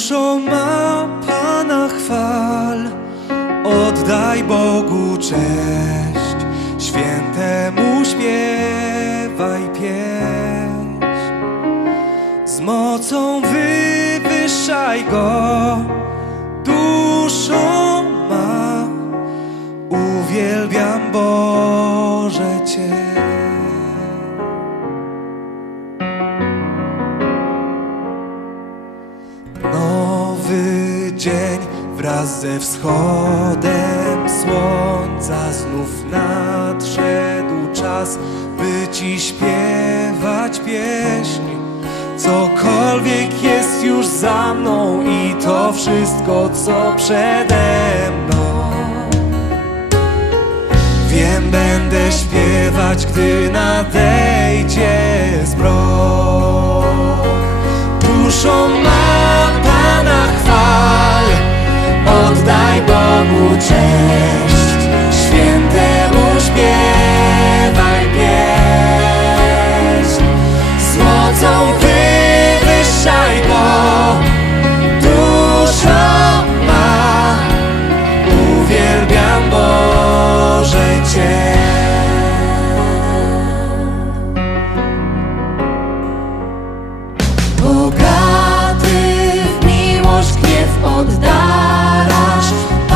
Duszą ma Pana chwal, oddaj Bogu cześć, świętemu śpiewaj pieśń. Z mocą wywyższaj Go, duszą ma, uwielbiam Boże Cię. Dzień wraz ze wschodem słońca znów nadszedł czas, by Ci śpiewać pieśń. Cokolwiek jest już za mną i to wszystko, co przede mną. Wiem, będę śpiewać, gdy nadejdzie zmrok. Duszą ma Бог дай Богу честь.